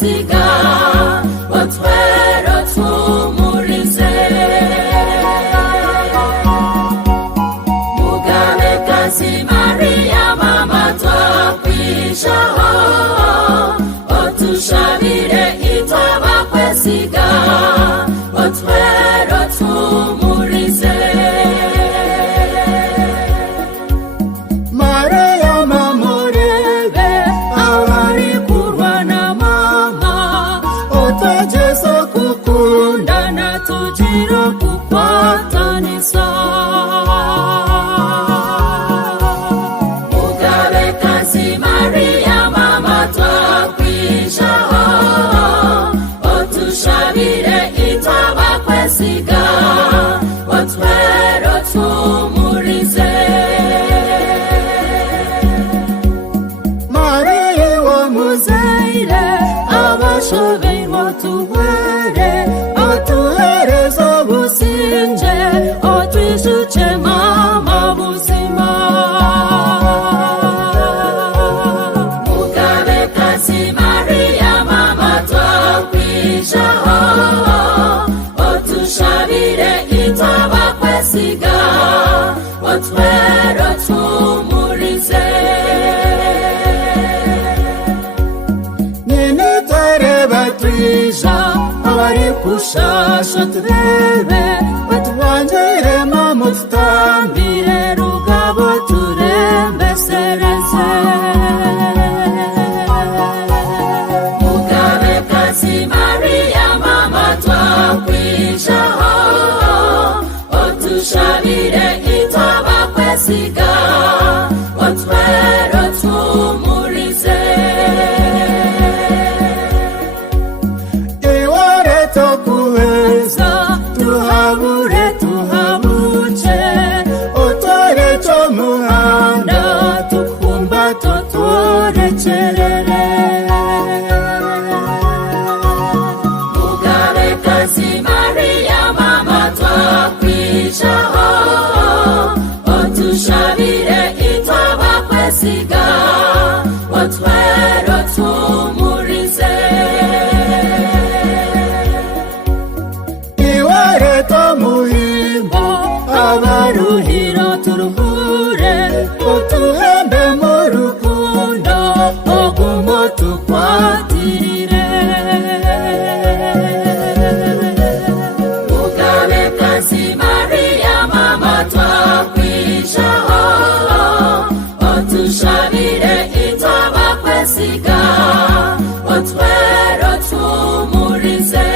bakwesiga otwero tumurize Mugabekazi Mariya mama twakwishaho otushabire itwa bakwesiga otwero tumurize Mariya mamurebe abari kurwana mama otajeso kukundana tujiro kukwatanisa Mugabekazi Mariya mama twakwishaho otushabire itwa bakwesiga otwero tumurize Mariya wamuzaire abashobeye otuhereza obusinge otwishuce mama buzima Mugabekazi Mariya mama twakwishaho otushabire itwa bakwesiga otwero tumurize Ninitore batwisha abari kushasha turebe batubangire mama tutambire rugabo turembesereze Mugabekazi Mariya mama twakwishaho otushabire itwa bakwesiga otwero tumurize iware tokuheza tuhabure tuhabuce otore cyo muhanda tukumba totorecerere Mugabekazi Mariya mama twakwishaho otushabire itwa bakwesiga otwero tumurize iware tomuhimbo abaruhiro turuhure utuhembe mu rukundo ogumo tukwatirire Mugabekazi Mariya mama twakwishaho otushabire itwa bakwesiga otwero tumurize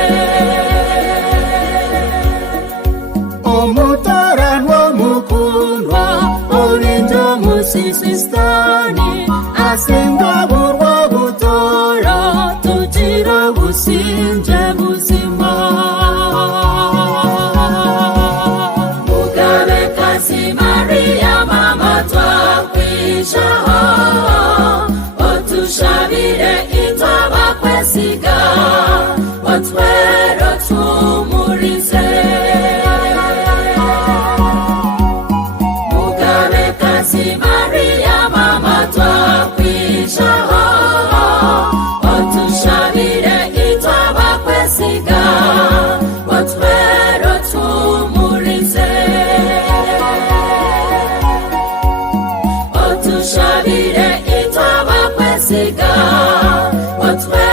omutaranwa mukundwa olinjo musisistani asinga burwa butora tugira businje buzima Mugabekazi Mariya mama twakwishaho otushabire itwa bakwesiga otwero tumurize Mugabekazi Mariya mama twakwishaho otushabire itwa bakwesiga otwero tumurize otushabire itwa bakwesiga otwero